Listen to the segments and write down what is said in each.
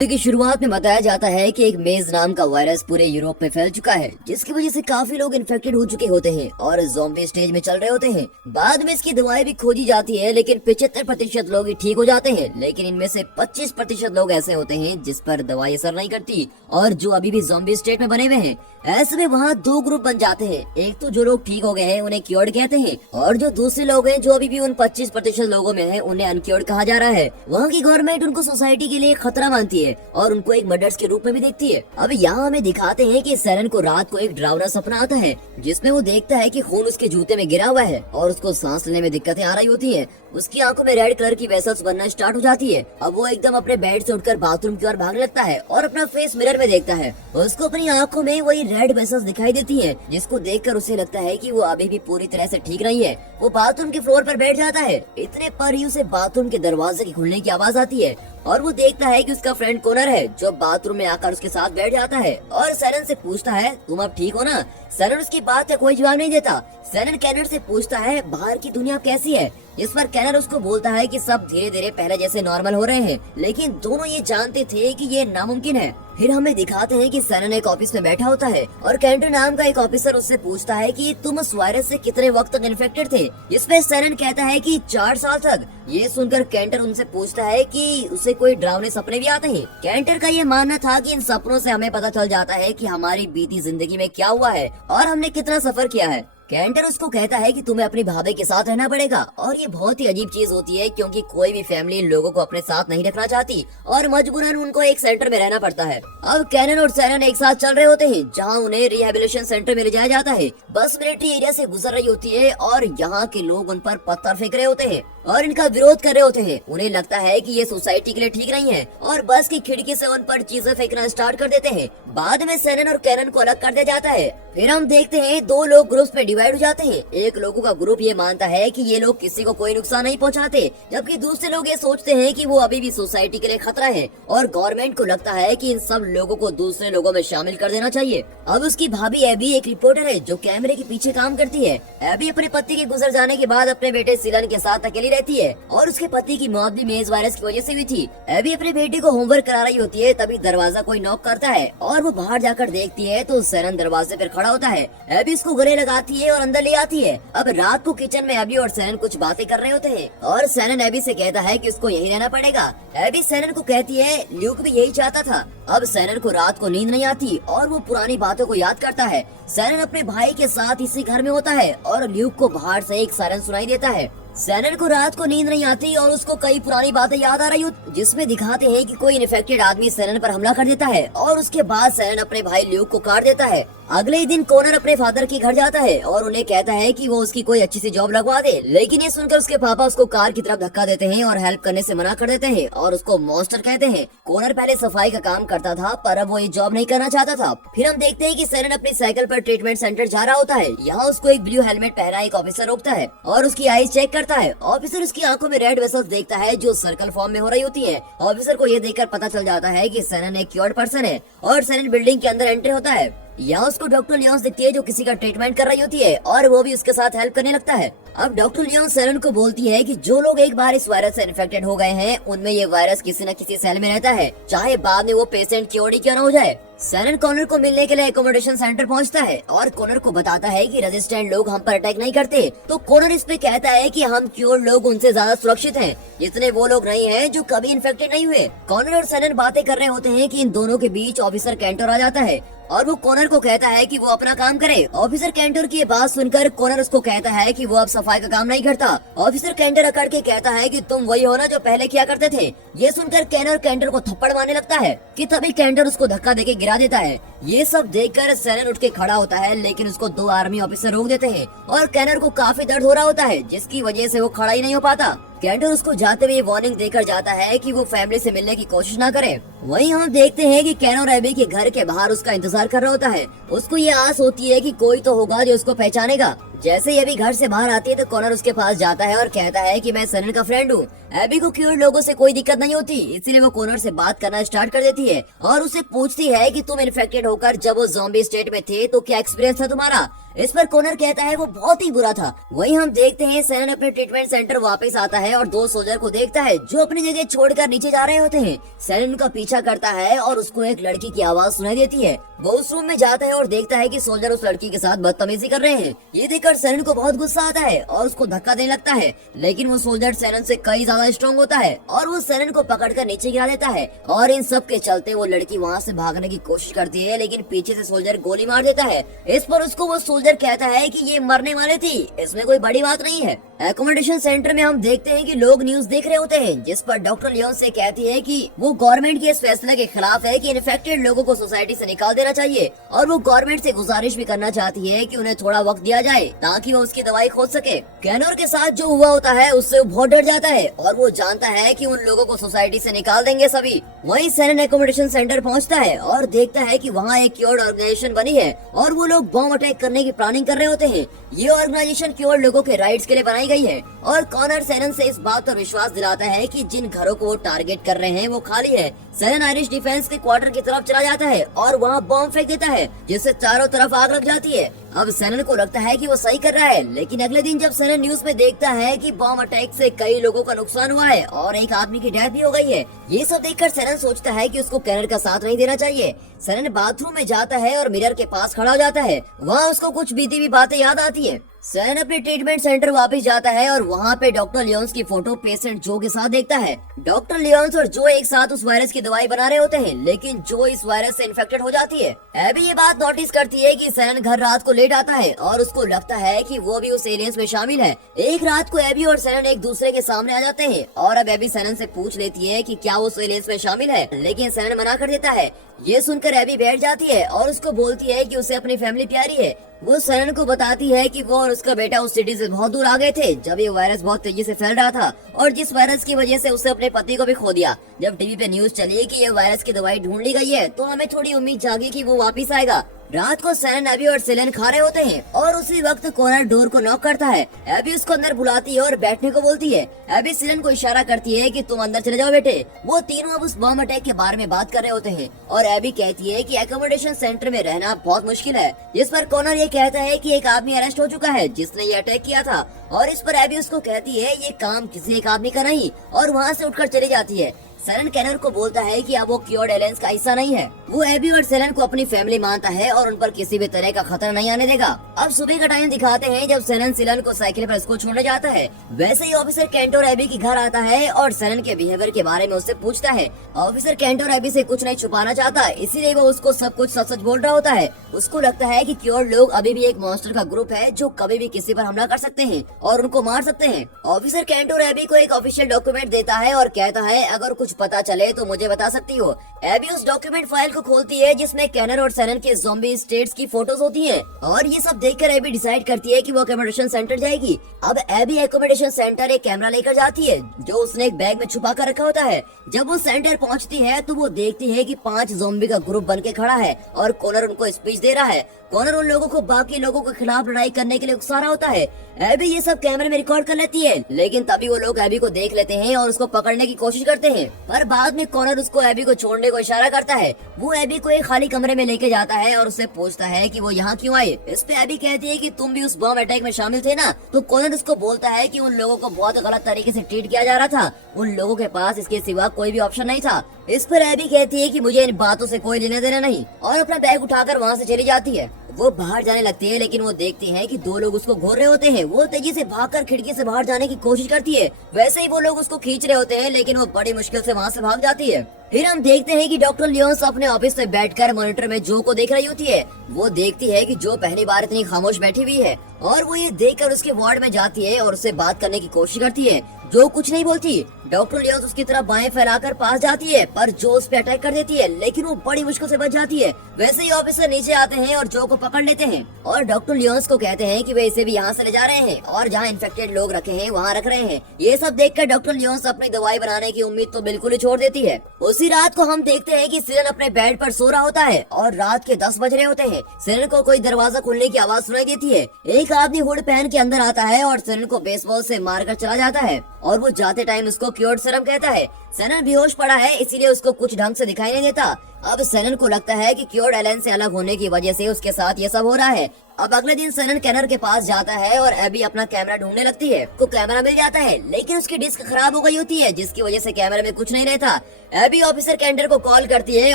की शुरुआत में बताया जाता है कि एक मेज नाम का वायरस पूरे यूरोप में फैल चुका है, जिसकी वजह से काफी लोग इन्फेक्टेड हो चुके होते हैं और ज़ॉम्बी स्टेज में चल रहे होते हैं। बाद में इसकी दवाई भी खोजी जाती है, लेकिन 75% लोग ही ठीक हो जाते हैं। लेकिन इनमें से 25% लोग ऐसे होते हैं जिस पर दवाई असर नहीं करती और जो अभी भी ज़ॉम्बी स्टेट में बने हुए हैं। ऐसे में वहाँ दो ग्रुप बन जाते हैं। एक तो जो लोग ठीक हो गए हैं उन्हें क्योर्ड कहते हैं, और जो दूसरे लोग हैं जो अभी भी उन 25% लोगों में है उन्हें अनक्योर्ड कहा जा रहा है। वहाँ की गवर्नमेंट उनको सोसाइटी के लिए खतरा मानती है और उनको एक मर्डर्स के रूप में भी देखती है। अब यहाँ हमें दिखाते हैं कि सेरेन को रात को एक डरावना सपना आता है, जिसमें वो देखता है कि खून उसके जूते में गिरा हुआ है और उसको सांस लेने में दिक्कतें आ रही होती है। उसकी आंखों में रेड कलर की वेसल्स बनना स्टार्ट हो जाती है। अब वो एकदम अपने बेड से उठकर बाथरूम की ओर भागने लगता है और अपना फेस मिरर में देखता है। उसको अपनी आंखों में वही रेड वेसल्स दिखाई देती है, जिसको देखकर उसे लगता है कि वो अभी भी पूरी तरह से ठीक नहीं है। वो बाथरूम के फ्लोर पर बैठ जाता है। इतने पर ही उसे बाथरूम के दरवाजे की खुलने की आवाज आती है और वो देखता है कि उसका फ्रेंड कोनर है, जो बाथरूम में आकर उसके साथ बैठ जाता है और सेरेन से पूछता है, तुम अब ठीक हो ना? सेरेन उसकी बात का कोई जवाब नहीं देता। सेरेन कैनर से पूछता है, बाहर की दुनिया कैसी है? इस पर कैनर उसको बोलता है कि सब धीरे धीरे पहले जैसे नॉर्मल हो रहे हैं, लेकिन दोनों ये जानते थे कि ये नामुमकिन है। फिर हमें दिखाते हैं कि सेरेन एक ऑफिस में बैठा होता है और कैंटर नाम का एक ऑफिसर उससे पूछता है कि तुम उस वायरस से कितने वक्त तक इन्फेक्टेड थे? इसमें सेरेन कहता है कि 4 साल तक। ये सुनकर कैंटर उनसे पूछता है कि उसे कोई डरावने सपने भी आते हैं। कैंटर का ये मानना था कि इन सपनों से हमें पता चल जाता है कि हमारी बीती जिंदगी में क्या हुआ है और हमने कितना सफर किया है। कैंटर उसको कहता है कि तुम्हें अपनी भाभी के साथ रहना पड़ेगा, और ये बहुत ही अजीब चीज होती है क्योंकि कोई भी फैमिली इन लोगों को अपने साथ नहीं रखना चाहती और मजबूरन उनको एक सेंटर में रहना पड़ता है। अब कैनन और सेरेन एक साथ चल रहे होते हैं, जहां उन्हें रिहेबिलिटेशन सेंटर में ले जाया जाता है। बस मिलिट्री एरिया से गुजर रही होती है और यहाँ के लोग उन पर पत्थर फेंक रहे होते हैं और इनका विरोध कर रहे होते हैं। उन्हें लगता है कि ये सोसाइटी के लिए ठीक नहीं है और बस की खिड़की से उन पर चीजें फेंकना स्टार्ट कर देते हैं। बाद में सेरेन और कैनन को अलग कर दिया जाता है। फिर हम देखते हैं दो लोग ग्रुप्स में डिवाइड हो जाते हैं। एक लोगों का ग्रुप ये मानता है कि ये लोग किसी को कोई नुकसान नहीं पहुंचाते, जबकि दूसरे लोग ये सोचते हैं कि वो अभी भी सोसाइटी के लिए खतरा है और गवर्नमेंट को लगता है कि इन सब लोगों को दूसरे लोगों में शामिल कर देना चाहिए। अब उसकी भाभी एबी एक रिपोर्टर है जो कैमरे के पीछे काम करती है। एबी अपने पति के गुजर जाने के बाद अपने बेटे सिलन के साथ अकेली रहती है और उसके पति की मौत भी मेज वायरस की वजह से हुई थी। एबी अपने बेटे को होमवर्क करा रही होती है, तभी दरवाजा कोई नॉक करता है और वो बाहर जाकर देखती है तो सेरेन दरवाजे पर खड़ा होता है। एबी उसको गले लगाती है और अंदर ले आती है। अब रात को किचन में एबी और सेरेन कुछ बातें कर रहे होते हैं और सेरेन एबी से कहता है कि उसको यहीं रहना पड़ेगा। एबी सेरेन को कहती है ल्यूक भी यही चाहता था। अब सेरेन को रात को नींद नहीं आती और वो पुरानी बातों को याद करता है। सेरेन अपने भाई के साथ इसी घर में होता है और ल्यूक को बाहर से एक सायरन सुनाई देता है। सेरेन को रात को नींद नहीं आती और उसको कई पुरानी बातें याद आ रही होती, जिसमें दिखाते हैं कि कोई इन्फेक्टेड आदमी सेरेन पर हमला कर देता है और उसके बाद सेरेन अपने भाई ल्यूक को काट देता है। अगले ही दिन कॉनर अपने फादर के घर जाता है और उन्हें कहता है कि वो उसकी कोई अच्छी सी जॉब लगवा दे, लेकिन ये सुनकर उसके पापा उसको कार की तरफ धक्का देते हैं और हेल्प करने से मना कर देते हैं और उसको मॉन्स्टर कहते हैं। कॉनर पहले सफाई का काम करता था पर अब वो ये जॉब नहीं करना चाहता था। फिर हम देखते हैं कि सेरेन अपनी साइकिल पर ट्रीटमेंट सेंटर जा रहा होता है। यहाँ उसको एक ब्लू हेलमेट पहना एक ऑफिसर रोकता है और उसकी आईज चेक करता है। ऑफिसर उसकी आंखों में रेड वेसल्स देखता है जो सर्कल फॉर्म में हो रही होती है। ऑफिसर को ये देखकर पता चल जाता है कि सेरेन एक क्योर्ड पर्सन है और सेरेन बिल्डिंग के अंदर एंट्री होता है। यहाँ उसको डॉक्टर लियोन्स दिखती है जो किसी का ट्रीटमेंट कर रही होती है और वो भी उसके साथ हेल्प करने लगता है। अब डॉक्टर लियोन्स सेरेन को बोलती है कि जो लोग एक बार इस वायरस से इन्फेक्टेड हो गए हैं उनमें ये वायरस किसी न किसी सेल में रहता है, चाहे बाद में वो पेशेंट क्योर्ड ही क्यों न हो जाए। सेरेन कॉनर को मिलने के लिए एकोमोडेशन सेंटर पहुंचता है और कॉनर को बताता है कि रेजिस्टेंट लोग हम पर अटैक नहीं करते। तो कॉनर इस पे कहता है कि हम क्योर्ड लोग उनसे ज्यादा सुरक्षित हैं, जितने वो लोग नहीं हैं जो कभी इन्फेक्टेड नहीं हुए। कॉनर और सेरेन बातें कर रहे होते हैं कि इन दोनों के बीच ऑफिसर कैंटर आ जाता है और वो कॉनर को कहता है कि वो अपना काम करे। ऑफिसर कैंटर की बात सुनकर कॉनर उसको कहता है कि वो अब सफाई का काम नहीं करता। ऑफिसर कैंटर अकड़ के कहता है कि तुम वही हो ना जो पहले किया करते थे। ये सुनकर कैनर कैंटर को थप्पड़ मारने लगता है कि तभी कैंटर उसको धक्का देके गिरा देता है। ये सब देखकर सेरेन उठ के खड़ा होता है, लेकिन उसको 2 आर्मी ऑफिसर रोक देते हैं और कैनर को काफी दर्द हो रहा होता है, जिसकी वजह से वो खड़ा ही नहीं हो पाता। कैंटर उसको जाते हुए वार्निंग देकर जाता है कि वो फैमिली से मिलने की कोशिश ना करे। वहीं हम देखते हैं कि कैन और एबी के घर के बाहर उसका इंतजार कर रहा होता है। उसको ये आस होती है कि कोई तो होगा जो उसको पहचानेगा। जैसे ही एबी घर से बाहर आती है तो कॉनर उसके पास जाता है और कहता है कि मैं सैनन का फ्रेंड हूँ। एबी को क्योर लोगों से कोई दिक्कत नहीं होती, इसीलिए वो कॉनर से बात करना स्टार्ट कर देती है और उसे पूछती है कि तुम इन्फेक्टेड होकर जब वो ज़ॉम्बी स्टेट में थे तो क्या एक्सपीरियंस था तुम्हारा। इस पर कॉनर कहता है वो बहुत ही बुरा था। वहीं हम देखते हैं सैनन अपने ट्रीटमेंट सेंटर वापस आता है और दो सोल्जर को देखता है जो अपनी जगह छोड़कर नीचे जा रहे होते हैं। सैनन उनका पीछा करता है और उसको एक लड़की की आवाज सुनाई देती है। वो उस रूम में जाता है और देखता है कि सोल्जर उस लड़की के साथ बदतमीजी कर रहे हैं। ये देखकर सैनन को बहुत गुस्सा आता है और उसको धक्का देने लगता है, लेकिन वो सोल्जर सैनन से कई ज्यादा स्ट्रॉन्ग होता है और वो सैनन को पकड़कर नीचे गिरा देता है। और इन सब के चलते वो लड़की वहाँ से भागने की कोशिश करती है, लेकिन पीछे से सोल्जर गोली मार देता है। इस पर उसको वो सोल्जर कहता है कि ये मरने वाले थी, इसमें कोई बड़ी बात नहीं है। एकोमोडेशन सेंटर में हम देखते हैं कि लोग न्यूज देख रहे होते हैं, जिस पर डॉक्टर लियोन से कहती है कि वो गवर्नमेंट के इस फैसले के खिलाफ है कि इन्फेक्टेड लोगों को सोसाइटी से निकाल देना चाहिए और वो गवर्नमेंट से गुजारिश भी करना चाहती है कि उन्हें थोड़ा वक्त दिया जाए ताकि वो उसकी दवाई खोज सके। कैनोर के साथ जो हुआ होता है उससे वो बहुत डर जाता है और वो जानता है कि उन लोगों को सोसाइटी से निकाल देंगे सभी। वहीं सैनन एकोमोडेशन सेंटर पहुंचता है और देखता है कि वहाँ एक क्योर्ड ऑर्गेनाइजेशन बनी है और वो लोग बॉम्ब अटैक करने की प्लानिंग कर रहे होते हैं। ये ऑर्गेनाइजेशन क्योर्ड लोगों के राइट्स के लिए बनाई गई है और कॉनर सैनन से इस बात पर विश्वास दिलाता है कि जिन घरों को वो टारगेट कर रहे हैं वो खाली है। सैनन आयरिश डिफेंस के क्वार्टर की तरफ चला जाता है और वहाँ बॉम्ब फेंक देता है, जिससे चारों तरफ आग लग जाती है। अब सैनन को लगता है कि वो सही कर रहा है, लेकिन अगले दिन जब सैनन न्यूज में देखता है कि बॉम्ब अटैक से कई लोगों का नुकसान हुआ है और एक आदमी की डेथ भी हो गई है, ये सब देखकर सैनन सोचता है कि उसको कैनर का साथ नहीं देना चाहिए। सैनन बाथरूम में जाता है और मिरर के पास खड़ा हो जाता है। वहाँ उसको कुछ बीती हुई बातें याद आती है। सैनन अपने ट्रीटमेंट सेंटर वापस जाता है और वहाँ पे डॉक्टर लियोन्स की फोटो पेशेंट जो के साथ देखता है। डॉक्टर लियोन्स और जो एक साथ उस वायरस की दवाई बना रहे होते हैं, लेकिन जो इस वायरस से इन्फेक्टेड हो जाती है। एबी ये बात नोटिस करती है कि सैनन घर रात को लेट आता है और उसको लगता है कि वो भी उस एलियंस में शामिल है। एक रात को एबी और सैनन एक दूसरे के सामने आ जाते हैं और अब एबी सैनन से पूछ लेती है कि क्या वो उस एलियंस में शामिल है, लेकिन सैनन मना कर देता है। ये सुनकर एबी बैठ जाती है और उसको बोलती है कि उसे अपनी फैमिली प्यारी है। वो सैनन को बताती है कि वो और उसका बेटा उस सिटी से बहुत दूर आ गए थे जब ये वायरस बहुत तेजी से फैल रहा था और जिस वायरस की वजह से उसने अपने पति को भी खो दिया। जब टीवी पे न्यूज चली कि ये वायरस की दवाई ढूंढ ली गई है तो हमें थोड़ी उम्मीद जागी कि वो वापिस आएगा। रात को सैनन एबी और सेलेन खा रहे होते हैं और उसी वक्त कॉनर डोर को नॉक करता है। एबी उसको अंदर बुलाती है और बैठने को बोलती है। एबी सेलेन को इशारा करती है कि तुम अंदर चले जाओ बेटे। वो तीनों अब उस बॉम्ब अटैक के बारे में बात कर रहे होते हैं और एबी कहती है कि एकोमोडेशन सेंटर में रहना बहुत मुश्किल है। जिस पर कॉनर ये कहता है कि एक आदमी अरेस्ट हो चुका है जिसने ये अटैक किया था और इस पर एबी उसको कहती है ये काम किसी एक आदमी का नहीं और वहाँ से उठकर चली जाती है। सैनन कैनर को बोलता है कि अब वो क्योर्ड एलियंस का हिस्सा नहीं है। वो एबी और सैनन को अपनी फैमिली मानता है और उन पर किसी भी तरह का खतरा नहीं आने देगा। अब सुबह का टाइम दिखाते हैं जब सैनन सिलन को साइकिल पर स्कूल छोड़ने जाता है। वैसे ही ऑफिसर कैंटोर एबी के घर आता है और सैनन के बिहेवियर के बारे में उससे पूछता है। ऑफिसर कैंटोर एबी से कुछ नहीं छुपाना चाहता, इसीलिए वो उसको सब कुछ सच सच बोल रहा होता है। उसको लगता है कि क्योर्ड लोग अभी भी एक मॉन्स्टर का ग्रुप है जो कभी भी किसी पर हमला कर सकते हैं और उनको मार सकते हैं। ऑफिसर कैंटोर एबी को एक ऑफिशियल डॉक्यूमेंट देता है और कहता है अगर कुछ पता चले तो मुझे बता सकती हो। एबी उस डॉक्यूमेंट फाइल को खोलती है जिसमें कैनर और सैनन के ज़ॉम्बी स्टेट्स की फोटोज होती हैं और ये सब देखकर एबी डिसाइड करती है कि वो एकोमोडेशन सेंटर जाएगी। अब एबी एकोमोडेशन सेंटर एक कैमरा लेकर जाती है जो उसने एक बैग में छुपा कर रखा होता है। जब वो सेंटर पहुंचती है तो वो देखती है कि 5 ज़ॉम्बी का ग्रुप बन के खड़ा है और कॉनर उनको स्पीच दे रहा है। कॉनर उन लोगों को बाकी लोगों के खिलाफ लड़ाई करने के लिए उकसा रहा होता है। एबी ये सब कैमरे में रिकॉर्ड कर लेती है, लेकिन तभी वो लोग एबी को देख लेते हैं और उसको पकड़ने की कोशिश करते हैं, पर बाद में कॉनर उसको एबी को छोड़ने को इशारा करता है। वो एबी को एक खाली कमरे में लेके जाता है और उससे पूछता है कि वो यहाँ क्यों आए। इस पे एबी कहती है कि तुम भी उस बॉम्ब अटैक में शामिल थे ना। तो कॉनर उसको बोलता है कि उन लोगों को बहुत गलत तरीके से ट्रीट किया जा रहा था, उन लोगों के पास इसके सिवा कोई भी ऑप्शन नहीं था। इस पर एबी कहती है कि मुझे इन बातों से कोई लेना देना नहीं और अपना बैग उठाकर वहाँ से चली जाती है। वो बाहर जाने लगती है, लेकिन वो देखती है कि 2 लोग उसको घूर रहे होते हैं। वो तेजी से भागकर खिड़की से बाहर जाने की कोशिश करती है। वैसे ही वो लोग उसको खींच रहे होते हैं, लेकिन वो बड़ी मुश्किल से वहाँ से भाग जाती है। फिर हम देखते हैं कि डॉक्टर लियोन्स अपने ऑफिस में बैठकर मॉनिटर में जो को देख रही होती है। वो देखती है कि जो पहली बार इतनी खामोश बैठी हुई है और वो ये देखकर उसके वार्ड में जाती है और उससे बात करने की कोशिश करती है। जो कुछ नहीं बोलती। डॉक्टर लियोस उसकी तरफ बाएं फैलाकर पास जाती है, पर जो उस पे अटैक कर देती है, लेकिन वो बड़ी मुश्किल से बच जाती है। वैसे ही ऑफिसर नीचे आते हैं और जो को पकड़ लेते हैं और डॉक्टर लियोस को कहते हैं कि वे इसे भी यहाँ से ले जा रहे हैं और जहाँ इन्फेक्टेड लोग रखे हैं वहाँ रख रहे हैं। ये सब देखकर डॉक्टर लियोस अपनी दवाई बनाने की उम्मीद तो बिल्कुल ही छोड़ देती है। उसी रात को हम देखते हैं कि सिरन अपने बेड पर सो रहा होता है और रात के 10 बज रहे होते हैं। सिरन को कोई दरवाजा खुलने की आवाज सुनाई देती है। एक आदमी हुड पहन के अंदर आता है और सिरन को बेसबॉल से मारकर चला जाता है और वो जाते टाइम उसको क्योर्ड सीरम कहता है। सैनन बेहोश पड़ा है, इसीलिए उसको कुछ ढंग से दिखाई नहीं देता। अब सैनन को लगता है कि क्योर्ड एलन से अलग होने की वजह से उसके साथ ये सब हो रहा है। अब अगले दिन सैनन कैनर के पास जाता है और एबी अपना कैमरा ढूंढने लगती है। को कैमरा मिल जाता है, लेकिन उसकी डिस्क खराब हो गई होती है, जिसकी वजह से कैमरे में कुछ नहीं रहता। एबी ऑफिसर कैंडर को कॉल करती है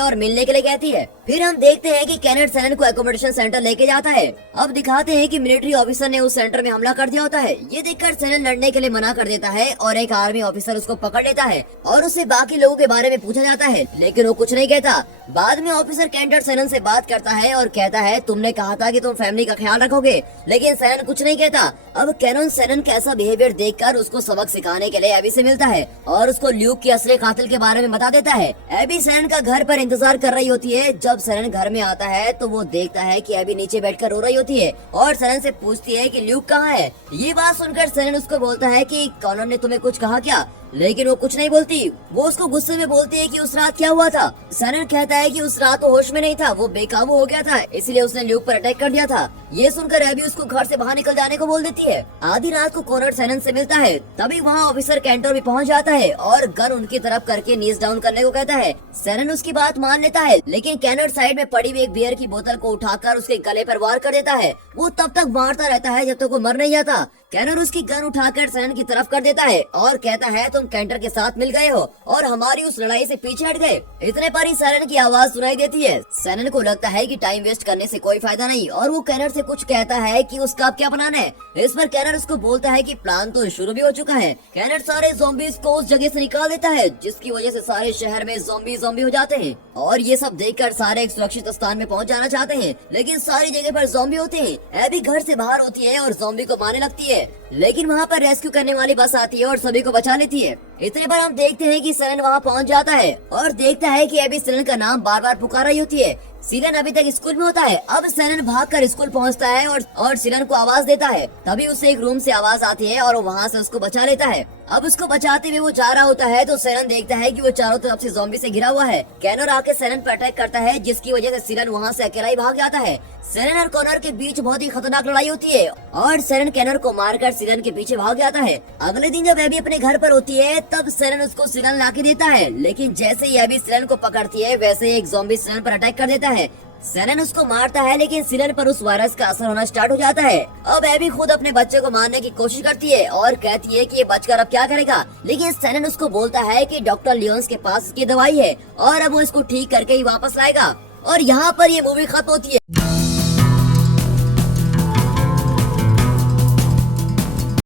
और मिलने के लिए कहती है। फिर हम देखते हैं कि कैनेट सैनन को एकोमोडेशन सेंटर लेके जाता है। अब दिखाते हैं कि मिलिट्री ऑफिसर ने उस सेंटर में हमला कर दिया होता है। ये देखकर सैनन लड़ने के लिए मना कर देता है और एक आर्मी ऑफिसर उसको पकड़ लेता है और उससे बाकी लोगों के बारे में पूछा जाता है, लेकिन वो कुछ नहीं कहता। बाद में ऑफिसर कैंटर सैनन से बात करता है और कहता है, तुमने कहा था कि तुम फैमिली का ख्याल रखोगे, लेकिन सैनन कुछ नहीं कहता। अब कैनन सैनन का ऐसा बिहेवियर देखकर उसको सबक सिखाने के लिए एबी से मिलता है और उसको ल्यूक के असली कातिल के बारे में बता देता है। एबी सैनन का घर पर इंतजार कर रही होती है। जब सैनन घर में आता है तो वो देखता है कि एबी नीचे बैठकर रो रही होती है और सैनन से पूछती है कि ल्यूक कहाँ है। ये बात सुनकर सैनन उसको बोलता है कि कॉनर ने तुम्हें कुछ कहा क्या, लेकिन वो कुछ नहीं बोलती। वो उसको गुस्से में बोलती है कि उस रात क्या हुआ था। सैनन कहता है कि उस रात वो होश में नहीं था, वो बेकाबू हो गया था, इसलिए उसने ल्यूक पर अटैक कर दिया था। ये सुनकर एबी उसको घर से बाहर निकल जाने को बोल देती है। आधी रात को कॉनर सैनन से मिलता है, तभी वहाँ ऑफिसर कैंटर भी पहुँच जाता है और गन उनकी तरफ करके नीज डाउन करने को कहता है। सैनन उसकी बात मान लेता है, लेकिन कैनर साइड में पड़ी हुई एक बियर की बोतल को उठाकर उसके गले पर वार कर देता है। वो तब तक मारता रहता है जब तक वो मर नहीं जाता। कैनर उसकी गन उठाकर सैनन की तरफ कर देता है और कहता है, तुम कैंटर के साथ मिल गए हो और हमारी उस लड़ाई से पीछे हट गए। इतने पर ही सैनन की आवाज सुनाई देती है। सैनन को लगता है कि टाइम वेस्ट करने से कोई फायदा नहीं और वो कैनर से कुछ कहता है कि उसका अब क्या प्लान है। इस पर कैनर उसको बोलता है कि प्लान तो शुरू भी हो चुका है। कैनर सारे ज़ॉम्बीज़ को उस जगह से निकाल देता है, जिसकी वजह से सारे शहर में ज़ॉम्बी हो जाते हैं और ये सब देखकर सारे एक सुरक्षित स्थान में पहुंच जाना चाहते हैं, लेकिन सारी जगह पर ज़ॉम्बी होते हैं। एबी घर से बाहर होती है और ज़ॉम्बी को मारने लगती है, लेकिन वहाँ पर रेस्क्यू करने वाली बस आती है और सभी को बचा लेती है। इतने पर हम देखते हैं कि सैनन वहाँ पहुँच जाता है और देखता है कि एबी सैनन का नाम बार बार पुकार रही होती है। सिलन अभी तक स्कूल में होता है। अब सैनन भागकर स्कूल पहुंचता है और सिलन को आवाज देता है। तभी उसे एक रूम से आवाज आती है और वो वहाँ से उसको बचा लेता है। अब उसको बचाते हुए वो जा रहा होता है तो सैनन देखता है कि वो चारों तरफ से ज़ॉम्बी से घिरा हुआ है। कैनर आके सैनन पर अटैक करता है, जिसकी वजह से सिलन वहाँ से अकेला ही भाग जाता है। सैनन और कॉनर के बीच बहुत ही खतरनाक लड़ाई होती है और सैनन कैनर को मारकर सिलन के पीछे भाग जाता है। अगले दिन जब एबी अपने घर पर होती है तब सैनन उसको सिलन लाके देता है, लेकिन जैसे ही एबी सिलन को पकड़ती है वैसे एक ज़ॉम्बी सिलन पर अटैक कर देता है। सैनन उसको मारता है, लेकिन सिलन पर उस वायरस का असर होना स्टार्ट हो जाता है। अब एबी खुद अपने बच्चे को मारने की कोशिश करती है और कहती है कि ये बचकर अब क्या करेगा, लेकिन सैनन उसको बोलता है कि डॉक्टर लियोन्स के पास इसकी दवाई है और अब वो इसको ठीक करके ही वापस लाएगा। और यहाँ पर ये मूवी खत्म होती है।